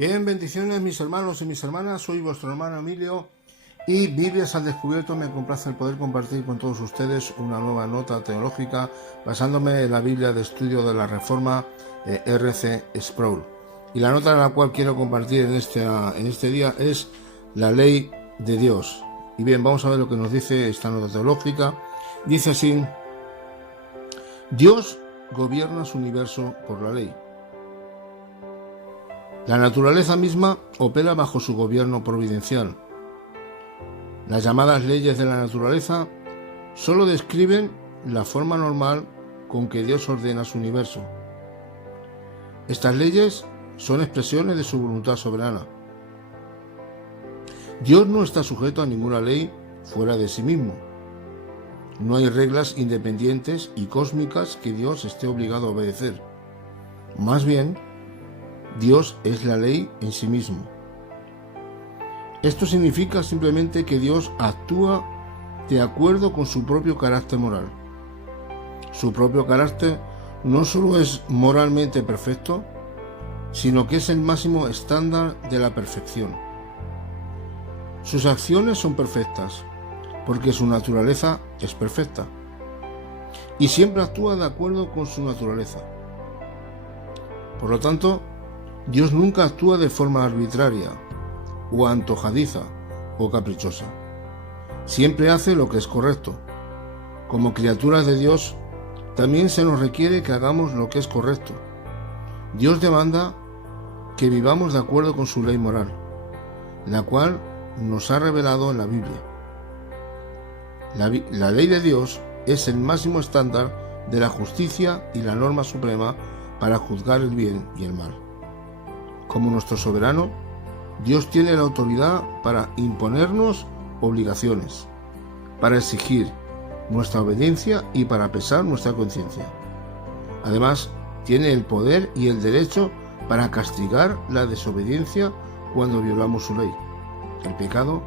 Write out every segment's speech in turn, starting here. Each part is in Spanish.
Bien, bendiciones mis hermanos y mis hermanas, soy vuestro hermano Emilio y Biblias al Descubierto. Me complace el poder compartir con todos ustedes una nueva nota teológica basándome en la Biblia de Estudio de la Reforma R.C. Sproul. Y la nota en la cual quiero compartir en este día es la ley de Dios. Y bien, vamos a ver lo que nos dice esta nota teológica. Dice así: Dios gobierna su universo por la ley. La naturaleza misma opera bajo su gobierno providencial. Las llamadas leyes de la naturaleza solo describen la forma normal con que Dios ordena su universo. Estas leyes son expresiones de su voluntad soberana. Dios no está sujeto a ninguna ley fuera de sí mismo. No hay reglas independientes y cósmicas que Dios esté obligado a obedecer. Más bien, Dios es la ley en sí mismo. Esto significa simplemente que Dios actúa de acuerdo con su propio carácter moral. Su propio carácter no solo es moralmente perfecto, sino que es el máximo estándar de la perfección. Sus acciones son perfectas, porque su naturaleza es perfecta, y siempre actúa de acuerdo con su naturaleza. Por lo tanto, Dios nunca actúa de forma arbitraria, o antojadiza, o caprichosa. Siempre hace lo que es correcto. Como criaturas de Dios, también se nos requiere que hagamos lo que es correcto. Dios demanda que vivamos de acuerdo con su ley moral, la cual nos ha revelado en la Biblia. La ley de Dios es el máximo estándar de la justicia y la norma suprema para juzgar el bien y el mal. Como nuestro soberano, Dios tiene la autoridad para imponernos obligaciones, para exigir nuestra obediencia y para pesar nuestra conciencia. Además, tiene el poder y el derecho para castigar la desobediencia cuando violamos su ley. El pecado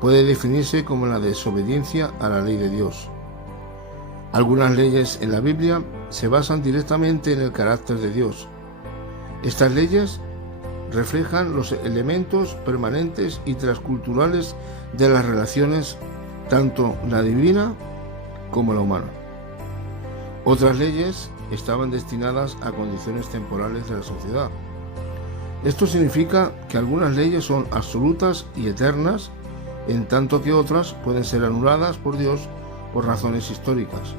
puede definirse como la desobediencia a la ley de Dios. Algunas leyes en la Biblia se basan directamente en el carácter de Dios. Estas leyes reflejan los elementos permanentes y transculturales de las relaciones, tanto la divina como la humana. Otras leyes estaban destinadas a condiciones temporales de la sociedad. Esto significa que algunas leyes son absolutas y eternas, en tanto que otras pueden ser anuladas por Dios por razones históricas,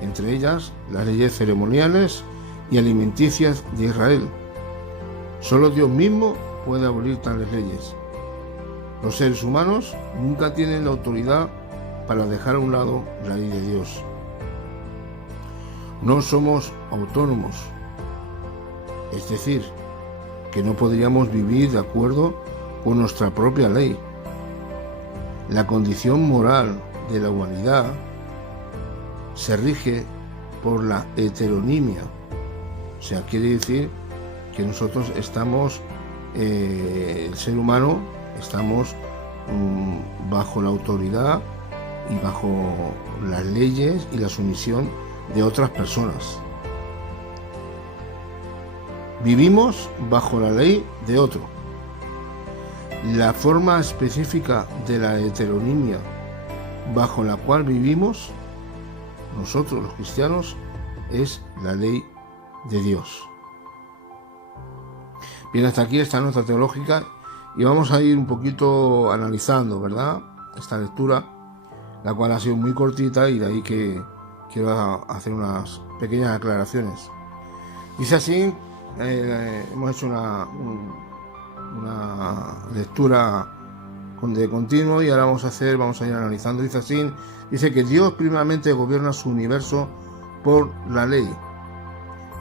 entre ellas las leyes ceremoniales y alimenticias de Israel. Solo Dios mismo puede abolir tales leyes. Los seres humanos nunca tienen la autoridad para dejar a un lado la ley de Dios. No somos autónomos, es decir, que no podríamos vivir de acuerdo con nuestra propia ley. La condición moral de la humanidad se rige por la heteronimia, o sea, quiere decir que nosotros estamos, el ser humano, estamos bajo la autoridad y bajo las leyes y la sumisión de otras personas. Vivimos bajo la ley de otro. La forma específica de la heteronimia bajo la cual vivimos nosotros los cristianos es la ley de Dios. Bien, hasta aquí esta nota teológica y vamos a ir un poquito analizando, ¿verdad?, esta lectura, la cual ha sido muy cortita y de ahí que quiero hacer unas pequeñas aclaraciones. Dice así, hemos hecho una lectura de continuo y ahora vamos a ir analizando. Dice así, dice que Dios primeramente gobierna su universo por la ley.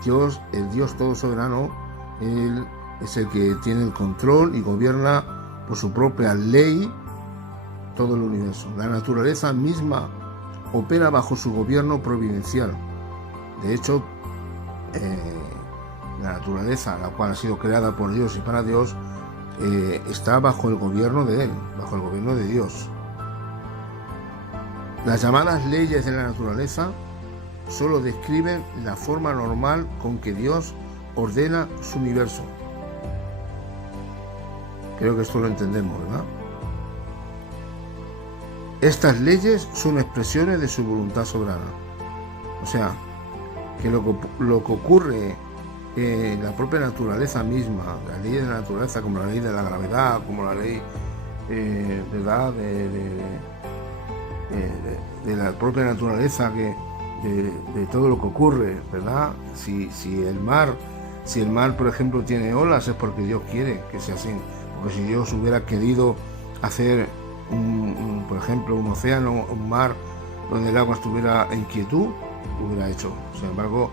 Dios, el Dios todo soberano, Él es el que tiene el control y gobierna por su propia ley todo el universo. La naturaleza misma opera bajo su gobierno providencial. De hecho, la naturaleza, la cual ha sido creada por Dios y para Dios, está bajo el gobierno de Él, bajo el gobierno de Dios. Las llamadas leyes de la naturaleza solo describen la forma normal con que Dios ordena su universo. Creo que esto lo entendemos, ¿verdad? Estas leyes son expresiones de su voluntad soberana. O sea, que lo que ocurre en la propia naturaleza misma, la ley de la naturaleza, como la ley de la gravedad, como la ley, ¿verdad?, de la propia naturaleza, de todo lo que ocurre, ¿verdad? Si el mar, por ejemplo, tiene olas, es porque Dios quiere que sea así. Porque si Dios hubiera querido hacer, por ejemplo, un océano, un mar, donde el agua estuviera en quietud, lo hubiera hecho. Sin embargo,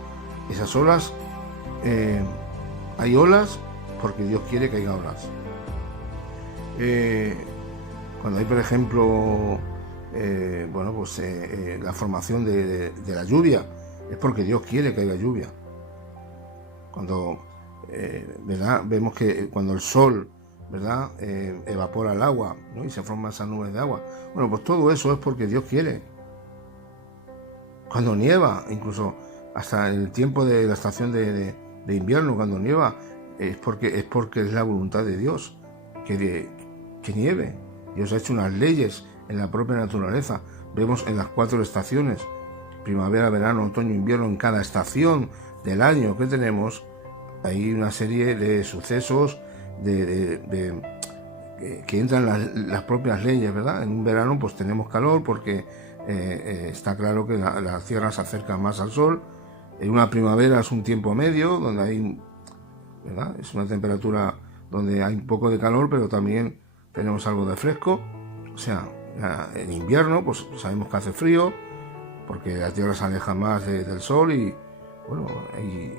esas olas, hay olas porque Dios quiere que haya olas. Cuando hay, por ejemplo, la formación de la lluvia, es porque Dios quiere que haya lluvia. Cuando, ¿verdad?, vemos que cuando el sol, ¿verdad?, evapora el agua, ¿no?, y se forman esas nubes de agua. Bueno, pues todo eso es porque Dios quiere. Cuando nieva, incluso hasta en el tiempo de la estación de invierno, cuando nieva, es porque es la voluntad de Dios que nieve. Dios ha hecho unas leyes en la propia naturaleza. Vemos en las 4 estaciones, primavera, verano, otoño, invierno, en cada estación del año que tenemos, hay una serie de sucesos que entran las propias leyes, ¿verdad? En un verano pues tenemos calor porque está claro que la Tierra se acerca más al Sol. En una primavera es un tiempo medio, donde hay, ¿verdad?, es una temperatura donde hay un poco de calor, pero también tenemos algo de fresco. O sea, en invierno pues sabemos que hace frío, porque la Tierra se aleja más del Sol y, bueno, hay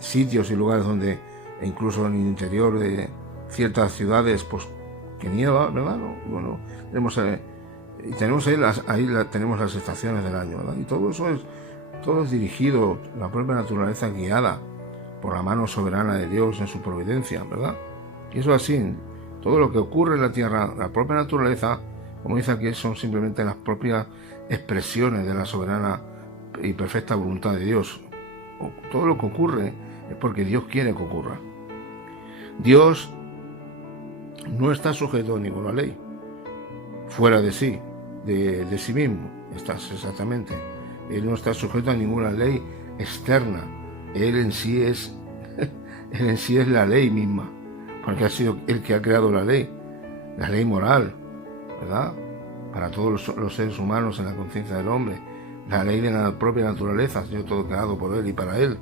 sitios y lugares donde, incluso en el interior de ciertas ciudades, pues que nieva, ¿verdad? Bueno, tenemos tenemos las estaciones del año, ¿verdad? Y todo es dirigido, la propia naturaleza guiada por la mano soberana de Dios en su providencia, ¿verdad? Y eso es así. Todo lo que ocurre en la tierra, la propia naturaleza, como dice aquí, son simplemente las propias expresiones de la soberana y perfecta voluntad de Dios. Todo lo que ocurre es porque Dios quiere que ocurra. Dios no está sujeto a ninguna ley, fuera de sí, de sí mismo, exactamente. Él no está sujeto a ninguna ley externa. Él en sí es la ley misma, porque ha sido Él que ha creado la ley moral, ¿verdad?, para todos los seres humanos en la conciencia del hombre, la ley de la propia naturaleza, ha sido todo creado por Él y para Él.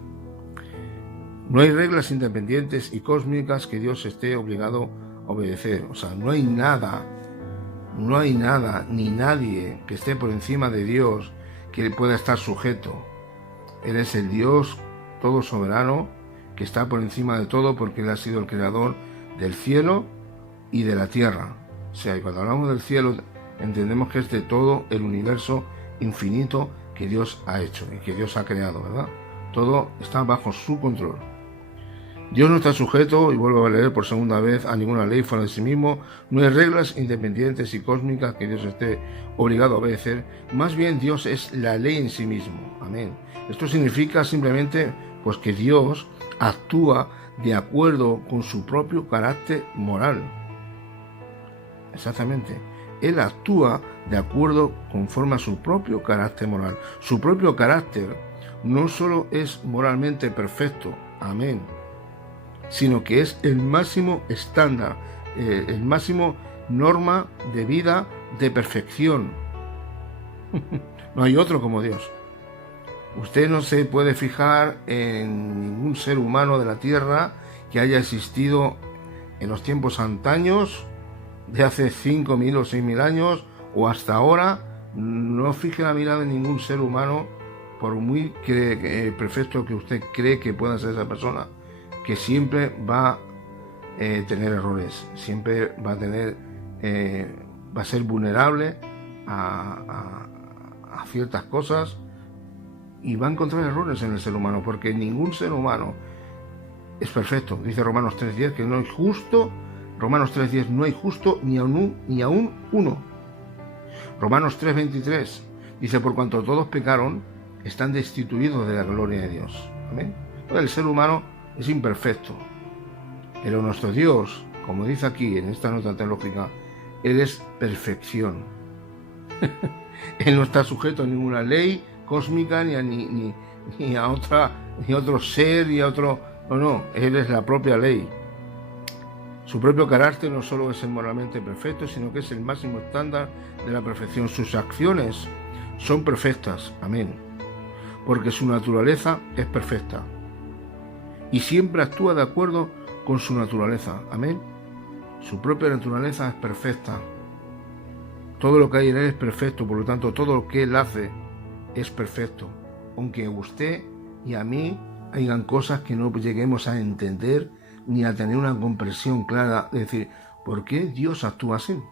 No hay reglas independientes y cósmicas que Dios esté obligado a obedecer. O sea, no hay nada ni nadie que esté por encima de Dios que pueda estar sujeto. Él es el Dios todo soberano que está por encima de todo, porque Él ha sido el creador del cielo y de la tierra. O sea, y cuando hablamos del cielo entendemos que es de todo el universo infinito que Dios ha hecho y que Dios ha creado, ¿verdad? Todo está bajo su control. Dios no está sujeto, y vuelvo a leer por segunda vez, a ninguna ley fuera de sí mismo. No hay reglas independientes y cósmicas que Dios esté obligado a obedecer. Más bien, Dios es la ley en sí mismo. Amén. Esto significa simplemente pues que Dios actúa de acuerdo con su propio carácter moral. Exactamente. Él actúa de acuerdo conforme a su propio carácter moral. Su propio carácter no solo es moralmente perfecto, amén, sino que es el máximo estándar, el máximo norma de vida de perfección. No hay otro como Dios. Usted no se puede fijar en ningún ser humano de la tierra que haya existido en los tiempos antaños, de hace 5.000 o 6.000 años, o hasta ahora. No fije la mirada en ningún ser humano, por muy perfecto que usted cree que pueda ser esa persona, que siempre va a tener errores, siempre va a ser vulnerable a ciertas cosas, y va a encontrar errores en el ser humano, porque ningún ser humano es perfecto. Dice Romanos 3:10 que no hay justo. Romanos 3:10, no hay justo ni aún uno. Romanos 3:23 dice, por cuanto todos pecaron, están destituidos de la gloria de Dios. ¿Amén? El ser humano es imperfecto, pero nuestro Dios como dice aquí en esta nota teológica, Él es perfección. Él no está sujeto a ninguna ley cósmica ni a otro ser y a otro... No, Él es la propia ley. Su propio carácter no solo es el moralmente perfecto, sino que es el máximo estándar de la perfección. Sus acciones son perfectas, amén, porque su naturaleza es perfecta y siempre actúa de acuerdo con su naturaleza, amén. Su propia naturaleza es perfecta. Todo lo que hay en Él es perfecto, por lo tanto todo lo que Él hace es perfecto, aunque a usted y a mí hayan cosas que no lleguemos a entender ni a tener una comprensión clara de decir, ¿por qué Dios actúa así?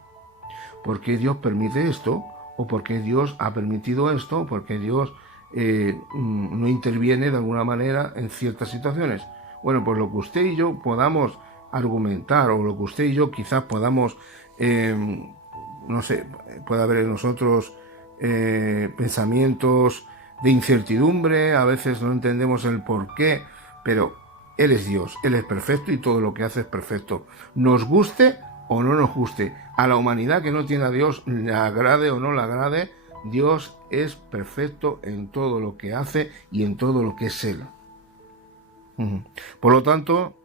¿Por qué Dios permite esto? ¿O por qué Dios ha permitido esto? ¿Por qué Dios no interviene de alguna manera en ciertas situaciones? Bueno, pues lo que usted y yo podamos argumentar, o lo que usted y yo quizás podamos, no sé, puede haber en nosotros pensamientos de incertidumbre, a veces no entendemos el por qué, pero Él es Dios, Él es perfecto y todo lo que hace es perfecto. Nos guste o no nos guste, a la humanidad que no tiene a Dios, le agrade o no le agrade, Dios es perfecto en todo lo que hace y en todo lo que es Él. Por lo tanto,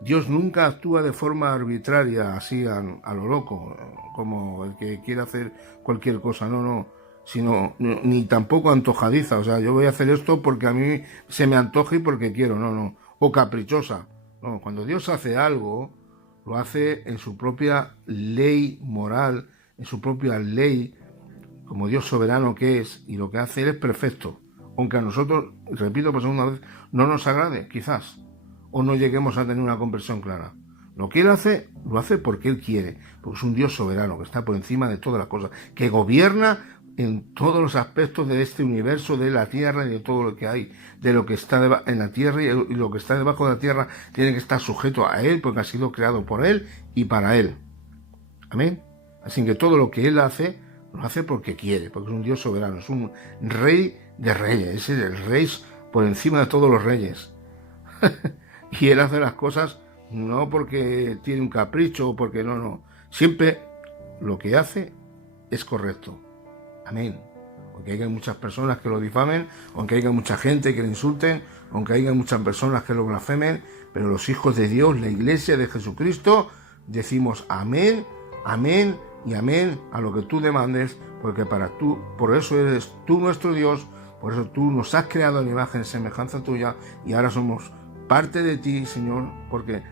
Dios nunca actúa de forma arbitraria, así a lo loco, como el que quiere hacer cualquier cosa, no, sino ni tampoco antojadiza, o sea, yo voy a hacer esto porque a mí se me antoja y porque quiero, no, o caprichosa. No, cuando Dios hace algo, lo hace en su propia ley moral, en su propia ley, como Dios soberano que es, y lo que hace Él es perfecto, aunque a nosotros, repito por segunda vez, no nos agrade, quizás, o no lleguemos a tener una comprensión clara. Lo que Él hace, lo hace porque Él quiere, porque es un Dios soberano que está por encima de todas las cosas, que gobierna en todos los aspectos de este universo, de la tierra y de todo lo que hay, de lo que está en la tierra y lo que está debajo de la tierra tiene que estar sujeto a Él porque ha sido creado por Él y para Él. Amén. Así que todo lo que Él hace, lo hace porque quiere, porque es un Dios soberano, es un rey de reyes, es el rey por encima de todos los reyes. Y Él hace las cosas no porque tiene un capricho o porque no. Siempre lo que hace es correcto. Amén. Aunque haya muchas personas que lo difamen, aunque haya mucha gente que lo insulten, aunque haya muchas personas que lo blasfemen, pero los hijos de Dios, la iglesia de Jesucristo, decimos amén, amén y amén a lo que tú demandes, porque por eso eres tú nuestro Dios, por eso tú nos has creado en imagen y semejanza tuya, y ahora somos parte de ti, Señor, porque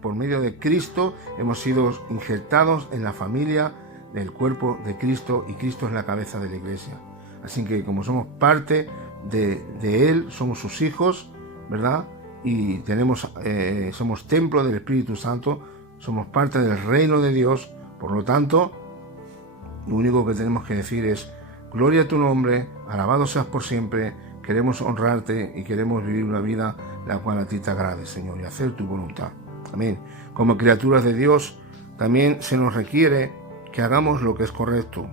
por medio de Cristo, hemos sido injertados en la familia del cuerpo de Cristo, y Cristo es la cabeza de la iglesia. Así que como somos parte de Él, somos sus hijos, ¿verdad? Y somos templo del Espíritu Santo, somos parte del reino de Dios. Por lo tanto, lo único que tenemos que decir es: gloria a tu nombre, alabado seas por siempre. Queremos honrarte y queremos vivir una vida la cual a ti te agrade, Señor, y hacer tu voluntad. Amén. Como criaturas de Dios, también se nos requiere que hagamos lo que es correcto.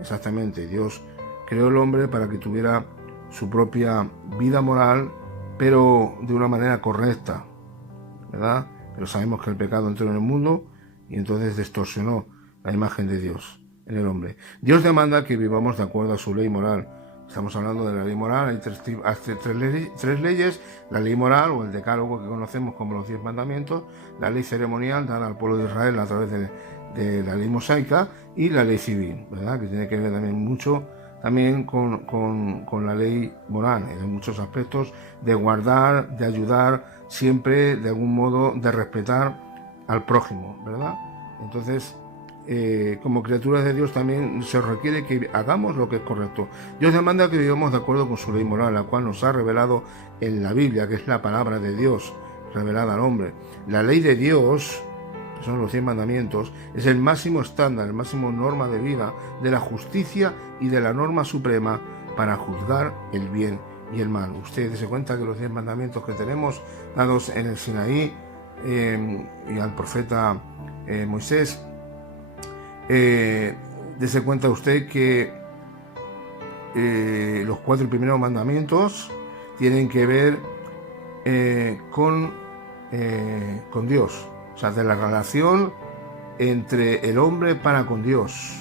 Exactamente, Dios creó el hombre para que tuviera su propia vida moral, pero de una manera correcta, ¿verdad? Pero sabemos que el pecado entró en el mundo y entonces distorsionó la imagen de Dios en el hombre. Dios demanda que vivamos de acuerdo a su ley moral. Estamos hablando de la ley moral, hay tres leyes: la ley moral o el decálogo que conocemos como los 10 mandamientos, la ley ceremonial dada al pueblo de Israel a través de la ley mosaica, y la ley civil, ¿verdad? Que tiene que ver también mucho con la ley moral, en muchos aspectos, de guardar, de ayudar, siempre de algún modo de respetar al prójimo, ¿verdad? Entonces, como criaturas de Dios también se requiere que hagamos lo que es correcto. Dios demanda que vivamos de acuerdo con su ley moral, la cual nos ha revelado en la Biblia, que es la palabra de Dios revelada al hombre. La ley de Dios, que son los 10 mandamientos, es el máximo estándar, el máximo norma de vida, de la justicia y de la norma suprema para juzgar el bien y el mal. Ustedes se cuenta que los 10 mandamientos que tenemos dados en el Sinaí y al profeta Moisés, dése cuenta usted que los 4 primeros mandamientos tienen que ver con con Dios, o sea, de la relación entre el hombre para con Dios,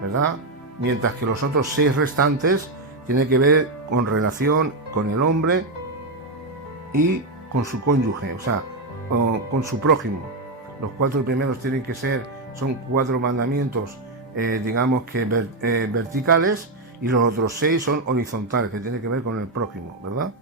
¿verdad? Mientras que los otros 6 restantes tienen que ver con relación con el hombre y con su cónyuge, o sea, con su prójimo. Los 4 primeros tienen que ser, son 4 mandamientos, digamos que verticales, y los otros 6 son horizontales, que tienen que ver con el prójimo, ¿verdad?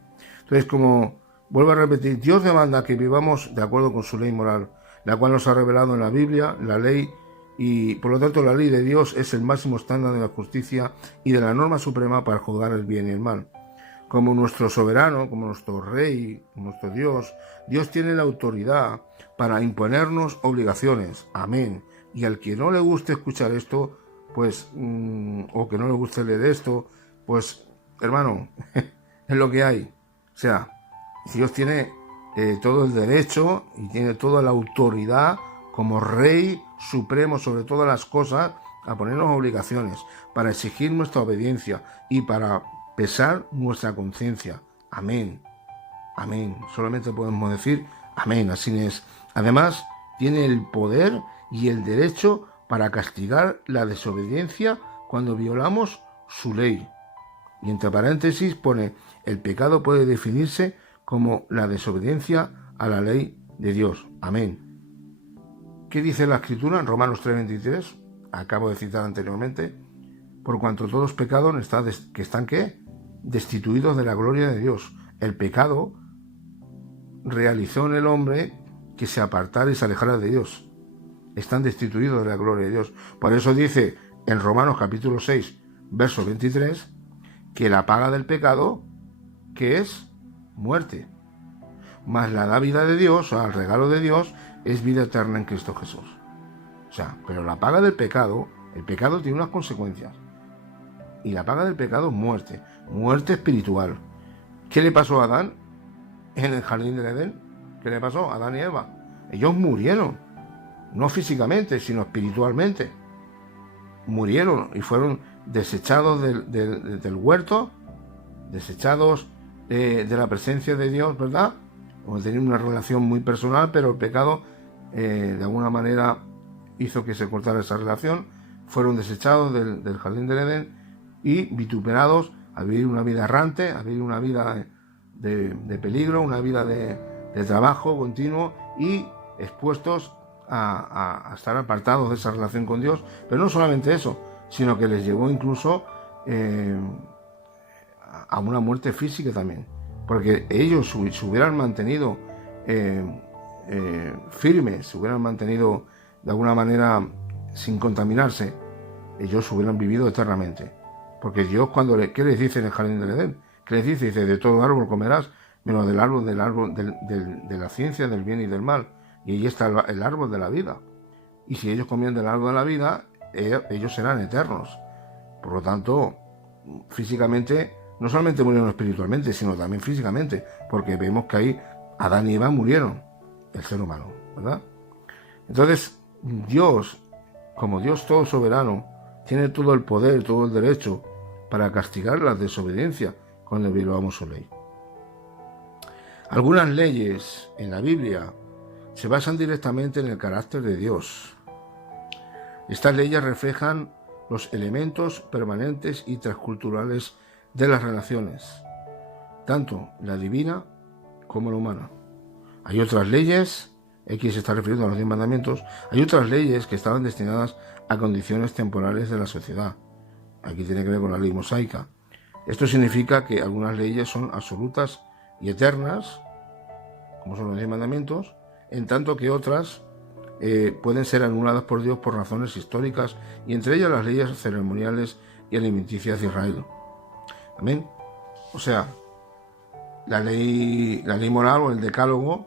Entonces, como vuelvo a repetir, Dios demanda que vivamos de acuerdo con su ley moral, la cual nos ha revelado en la Biblia, la ley, y por lo tanto la ley de Dios es el máximo estándar de la justicia y de la norma suprema para juzgar el bien y el mal. Como nuestro soberano, como nuestro rey, nuestro Dios, Dios tiene la autoridad para imponernos obligaciones. Amén. Y al que no le guste escuchar esto, pues, o que no le guste leer esto, pues, hermano, es lo que hay. O sea, Dios tiene todo el derecho y tiene toda la autoridad como Rey Supremo sobre todas las cosas a ponernos obligaciones, para exigir nuestra obediencia y para pesar nuestra conciencia. Amén. Amén. Solamente podemos decir amén, así es. Además, tiene el poder y el derecho para castigar la desobediencia cuando violamos su ley. Y entre paréntesis pone, el pecado puede definirse como la desobediencia a la ley de Dios. Amén. ¿Qué dice la Escritura en Romanos 3:23? Acabo de citar anteriormente. Por cuanto todos pecados están ¿qué? Destituidos de la gloria de Dios. El pecado realizó en el hombre que se apartara y se alejara de Dios. Están destituidos de la gloria de Dios. Por eso dice en Romanos capítulo 6, verso 23, que la paga del pecado, que es muerte, mas la dávida de Dios, o sea, el regalo de Dios, es vida eterna en Cristo Jesús. O sea, pero la paga del pecado, el pecado tiene unas consecuencias. Y la paga del pecado es muerte, muerte espiritual. ¿Qué le pasó a Adán en el jardín del Edén? ¿Qué le pasó a Adán y Eva? Ellos murieron, no físicamente, sino espiritualmente. Murieron y fueron desechados del huerto, desechados de la presencia de Dios, ¿verdad? O tenían una relación muy personal, pero el pecado de alguna manera hizo que se cortara esa relación. Fueron desechados del jardín del Edén y vituperados a vivir una vida errante, a vivir una vida de peligro, una vida de trabajo continuo y expuestos a estar apartados de esa relación con Dios. Pero no solamente eso, sino que les llevó incluso a una muerte física también, porque ellos se hubieran mantenido firmes, se hubieran mantenido de alguna manera sin contaminarse, ellos hubieran vivido eternamente. Porque Dios, ¿qué les dice en el jardín del Edén? ¿Qué les dice? Dice, de todo árbol comerás, menos del árbol de la ciencia del bien y del mal. Y ahí está el árbol de la vida. Y si ellos comían del árbol de la vida, ellos serán eternos. Por lo tanto, físicamente, no solamente murieron espiritualmente, sino también físicamente, porque vemos que ahí Adán y Eva murieron, el ser humano, ¿verdad? Entonces, Dios, como Dios todo soberano, tiene todo el poder, todo el derecho para castigar la desobediencia cuando violamos su ley. Algunas leyes en la Biblia se basan directamente en el carácter de Dios. Estas leyes reflejan los elementos permanentes y transculturales de las relaciones, tanto la divina como la humana. Hay otras leyes, aquí se está refiriendo a los 10 mandamientos, hay otras leyes que estaban destinadas a condiciones temporales de la sociedad. Aquí tiene que ver con la ley mosaica. Esto significa que algunas leyes son absolutas y eternas, como son los 10 mandamientos, en tanto que otras pueden ser anuladas por Dios por razones históricas, y entre ellas las leyes ceremoniales y alimenticias de Israel. Amén. O sea, la ley moral o el decálogo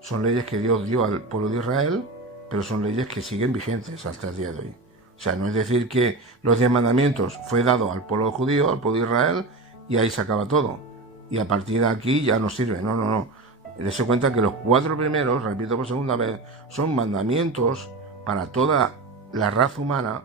son leyes que Dios dio al pueblo de Israel, pero son leyes que siguen vigentes hasta el día de hoy. O sea, no es decir que los 10 mandamientos fue dado al pueblo judío, al pueblo de Israel, y ahí se acaba todo. Y a partir de aquí ya no sirve. No. Dese cuenta que los 4 primeros, repito por segunda vez, son mandamientos para toda la raza humana,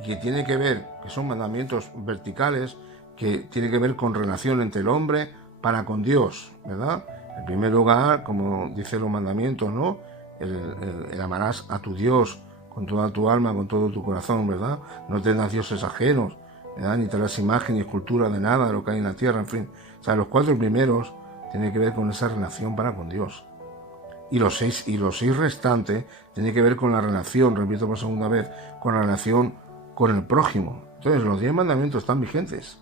y que tiene que ver, que son mandamientos verticales, que tiene que ver con relación entre el hombre para con Dios, ¿verdad? En primer lugar, como dicen los mandamientos, ¿no? El amarás a tu Dios con toda tu alma, con todo tu corazón, ¿verdad? No tendrás dioses ajenos, ¿verdad? Ni tendrás imagen ni escultura de nada de lo que hay en la tierra, en fin. O sea, los 4 primeros tienen que ver con esa relación para con Dios. Y los 6 restantes tienen que ver con la relación, repito por segunda vez, con la relación con el prójimo. Entonces, los 10 mandamientos están vigentes.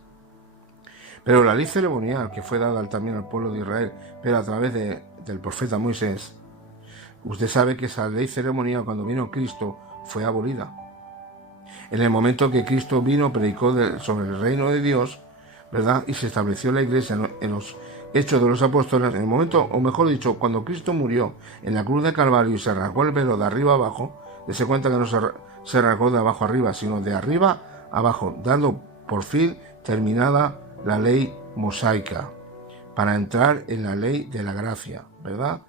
Pero la ley ceremonial que fue dada también al pueblo de Israel, pero a través del profeta Moisés, usted sabe que esa ley ceremonial, cuando vino Cristo, fue abolida. En el momento que Cristo vino, predicó sobre el reino de Dios, ¿verdad? Y se estableció la iglesia en los Hechos de los Apóstoles, en el momento, o mejor dicho, cuando Cristo murió en la cruz de Calvario y se rasgó el velo de arriba abajo, dése cuenta que no se rasgó de abajo arriba, sino de arriba abajo, dando por fin terminada la ley mosaica, para entrar en la ley de la gracia, ¿verdad?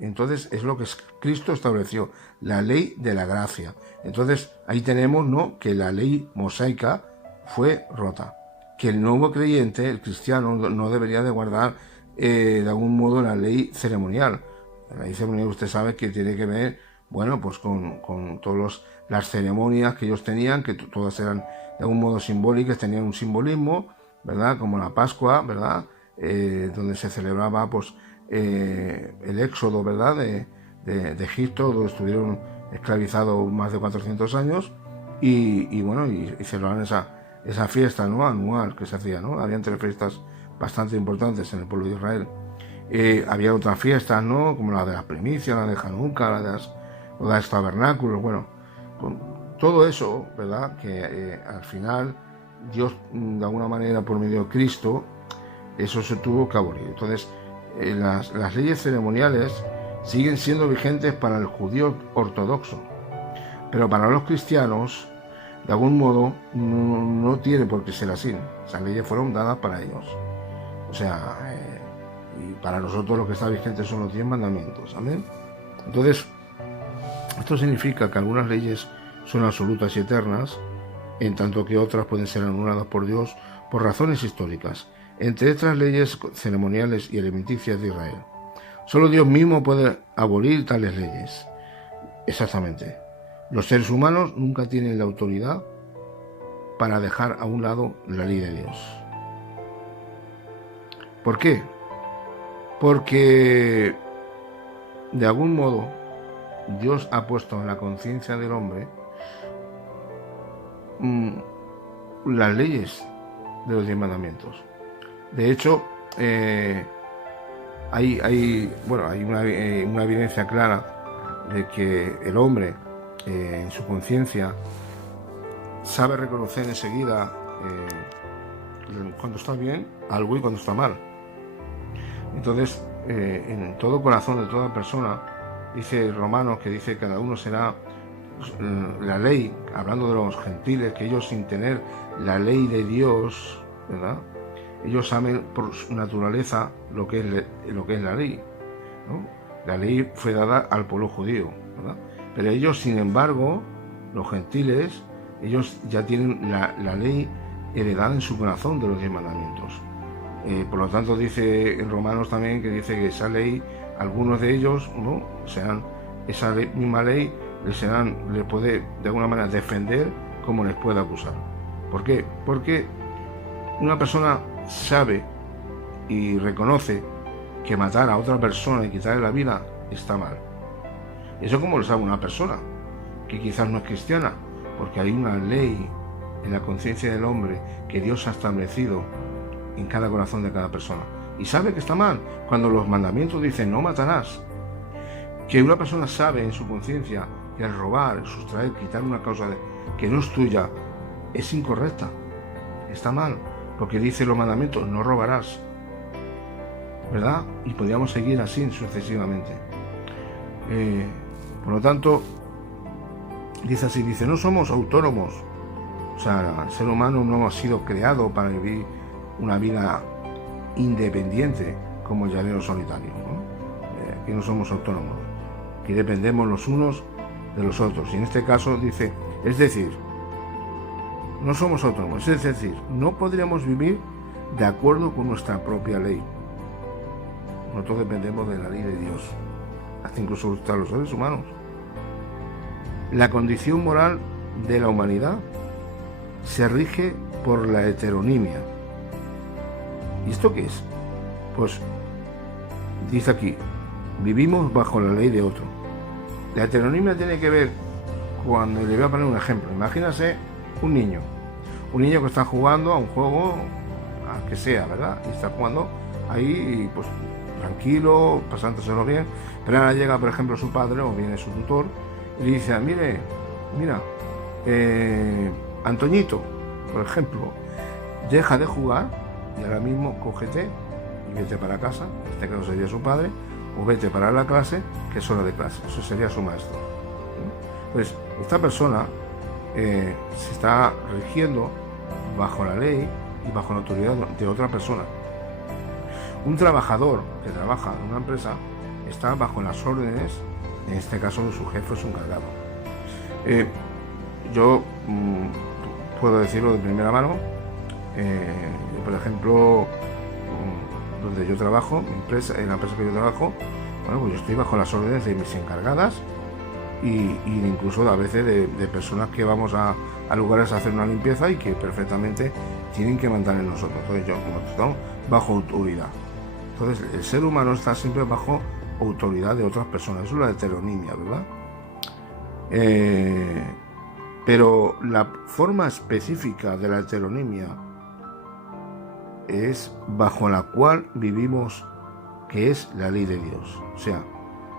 Entonces es lo que Cristo estableció, la ley de la gracia. Entonces ahí tenemos, ¿no?, que la ley mosaica fue rota, que el nuevo creyente, el cristiano, no debería de guardar de algún modo la ley ceremonial. La ley ceremonial usted sabe que tiene que ver, bueno, pues con todas las ceremonias que ellos tenían, que todas eran de algún modo simbólicas, tenían un simbolismo, ¿verdad? Como la Pascua, ¿verdad? Donde se celebraba pues el éxodo, ¿verdad? De Egipto, donde estuvieron esclavizados más de 400 años y bueno, y celebraban esa fiesta, ¿no?, anual que se hacía, ¿no? Habían 3 fiestas bastante importantes en el pueblo de Israel. Había otras fiestas, ¿no?, como la de las primicias, la de Hanukkah, la de los tabernáculos, bueno, con todo eso, ¿verdad?, que al final Dios, de alguna manera, por medio de Cristo, eso se tuvo que abolir. Entonces, las leyes ceremoniales siguen siendo vigentes para el judío ortodoxo, pero para los cristianos, de algún modo, no tiene por qué ser así. Esas leyes fueron dadas para ellos. O sea, y para nosotros lo que está vigente son los 10 mandamientos. ¿Amén? Entonces, esto significa que algunas leyes son absolutas y eternas, en tanto que otras pueden ser anuladas por Dios por razones históricas, entre estas leyes ceremoniales y alimenticias de Israel. Solo Dios mismo puede abolir tales leyes. Exactamente. Los seres humanos nunca tienen la autoridad para dejar a un lado la ley de Dios. ¿Por qué? Porque de algún modo Dios ha puesto en la conciencia del hombre las leyes de los 10 mandamientos. De hecho, hay una evidencia clara de que el hombre en su conciencia sabe reconocer enseguida cuando está bien algo y cuando está mal. Entonces, en todo corazón de toda persona, dice Romanos, que dice que cada uno será la ley, hablando de los gentiles, que ellos sin tener la ley de Dios, ¿verdad?, ellos saben por su naturaleza lo que es la ley, ¿no? La ley fue dada al pueblo judío, ¿verdad? Pero ellos, sin embargo, los gentiles, ellos ya tienen la ley heredada en su corazón de los 10 mandamientos. Por lo tanto, dice en Romanos también, que dice que esa ley, algunos de ellos, ¿no?, serán, esa misma ley les puede de alguna manera defender como les puede acusar. ¿Por qué? Porque una persona sabe y reconoce que matar a otra persona y quitarle la vida está mal. Eso como lo sabe una persona que quizás no es cristiana, porque hay una ley en la conciencia del hombre que Dios ha establecido en cada corazón de cada persona, y sabe que está mal. Cuando los mandamientos dicen no matarás, que una persona sabe en su conciencia que al robar, sustraer, quitar una causa que no es tuya es incorrecta, está mal, porque dice los mandamientos no robarás, ¿verdad? Y podríamos seguir así sucesivamente. Por lo tanto, dice así, dice, no somos autónomos. O sea, el ser humano no ha sido creado para vivir una vida independiente como el llanero solitario, ¿no? Aquí no somos autónomos, aquí dependemos los unos de los otros. Y en este caso dice, es decir, no somos autónomos, es decir, no podríamos vivir de acuerdo con nuestra propia ley. nosotros dependemos de la ley de Dios, hasta incluso los seres humanos. La condición moral de la humanidad se rige por la heteronimia. ¿Y esto qué es? Pues dice aquí, vivimos bajo la ley de otro. La heteronimia tiene que ver, cuando le voy a poner un ejemplo, imagínase un niño que está jugando a un juego, a que sea, ¿verdad? Y está jugando ahí, pues tranquilo, pasándoselo bien, pero ahora llega, por ejemplo, su padre o viene su tutor y le dice, mira, Antoñito, por ejemplo, deja de jugar y ahora mismo cógete y vete para casa, en este caso sería su padre, o vete para la clase, que es hora de clase, eso sería su maestro. Entonces, esta persona se está rigiendo bajo la ley y bajo la autoridad de otra persona. Un trabajador que trabaja en una empresa está bajo las órdenes, en este caso de su jefe o su encargado. Yo puedo decirlo de primera mano. Por ejemplo, donde yo trabajo, en la empresa que yo trabajo, bueno, pues yo estoy bajo las órdenes de mis encargadas y incluso a veces de personas que vamos a lugares a hacer una limpieza y que perfectamente tienen que mandar en nosotros. Entonces yo, como estamos bajo autoridad. Entonces el ser humano está siempre bajo autoridad de otras personas. Eso es la heteronimia, ¿verdad? Pero la forma específica de la heteronimia es bajo la cual vivimos, que es la ley de Dios. O sea,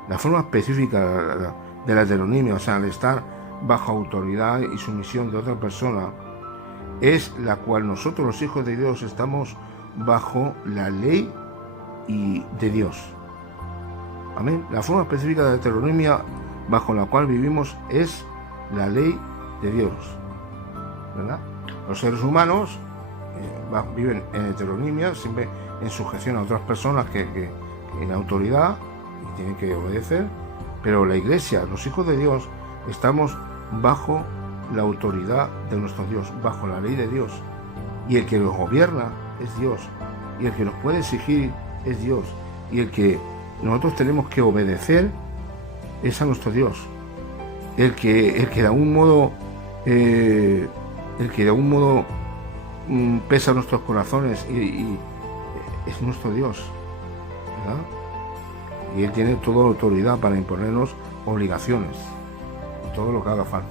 la forma específica de la heteronimia, o sea, al estar bajo autoridad y sumisión de otra persona, es la cual nosotros los hijos de Dios estamos bajo la ley y de Dios. Amén. La forma específica de la heteronimia bajo la cual vivimos es la ley de Dios, ¿verdad? Los seres humanos viven en heteronimia, siempre en sujeción a otras personas que en autoridad y tienen que obedecer, pero la Iglesia, los hijos de Dios, estamos bajo la autoridad de nuestro Dios, bajo la ley de Dios, y el que nos gobierna es Dios, y el que nos puede exigir es Dios, y el que nosotros tenemos que obedecer es a nuestro Dios, el que de algún modo pesa nuestros corazones y es nuestro Dios, ¿verdad? Y Él tiene toda la autoridad para imponernos obligaciones, todo lo que haga falta.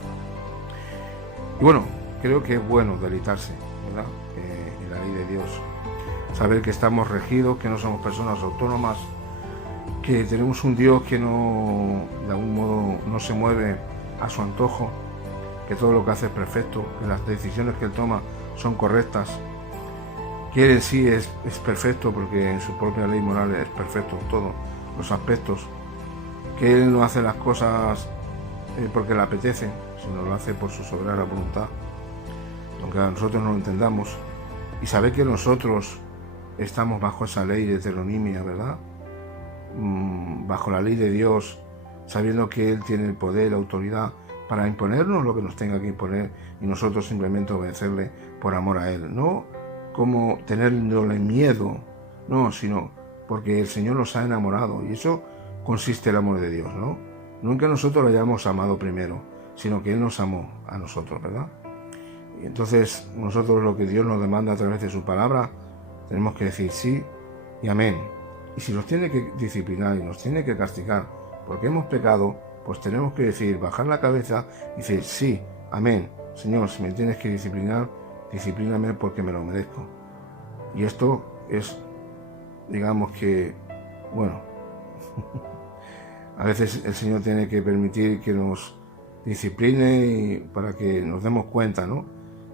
Y bueno, creo que es bueno deleitarse, ¿verdad? En la ley de Dios, saber que estamos regidos, que no somos personas autónomas, que tenemos un Dios que no, de algún modo, no se mueve a su antojo, que todo lo que hace es perfecto, que las decisiones que Él toma son correctas, que Él en sí es perfecto porque en su propia ley moral es perfecto en todos los aspectos, que Él no hace las cosas porque le apetece, sino lo hace por su soberana voluntad, aunque a nosotros no lo entendamos, y saber que nosotros estamos bajo esa ley de heteronimia, ¿verdad? Bajo la ley de Dios, sabiendo que Él tiene el poder, la autoridad para imponernos lo que nos tenga que imponer y nosotros simplemente obedecerle por amor a Él, no como tenerle miedo, no, sino porque el Señor nos ha enamorado, y eso consiste el amor de Dios, ¿no? No en que nosotros lo hayamos amado primero, sino que Él nos amó a nosotros, ¿verdad? Y entonces nosotros lo que Dios nos demanda a través de su palabra, tenemos que decir sí y amén. Y si nos tiene que disciplinar y nos tiene que castigar porque hemos pecado, pues tenemos que decir, bajar la cabeza y decir sí, amén. Señor, si me tienes que disciplinar, disciplíname porque me lo merezco. Y esto es, digamos que, bueno, a veces el Señor tiene que permitir que nos discipline para que nos demos cuenta, ¿no?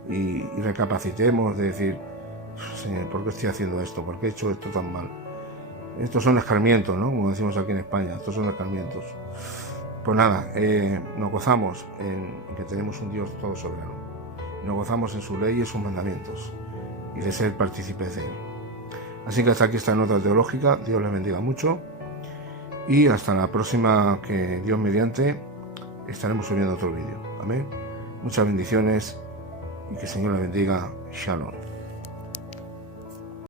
Y recapacitemos de decir, Señor, ¿por qué estoy haciendo esto? ¿Por qué he hecho esto tan mal? Estos son escarmientos, ¿no? Como decimos aquí en España, estos son escarmientos. Pues nada, nos gozamos en que tenemos un Dios todo soberano. Nos gozamos en su ley y en sus mandamientos y de ser partícipes de Él. Así que hasta aquí esta nota teológica. Dios les bendiga mucho y hasta la próxima, que Dios mediante estaremos subiendo otro vídeo. Amén. Muchas bendiciones y que el Señor les bendiga. Shalom.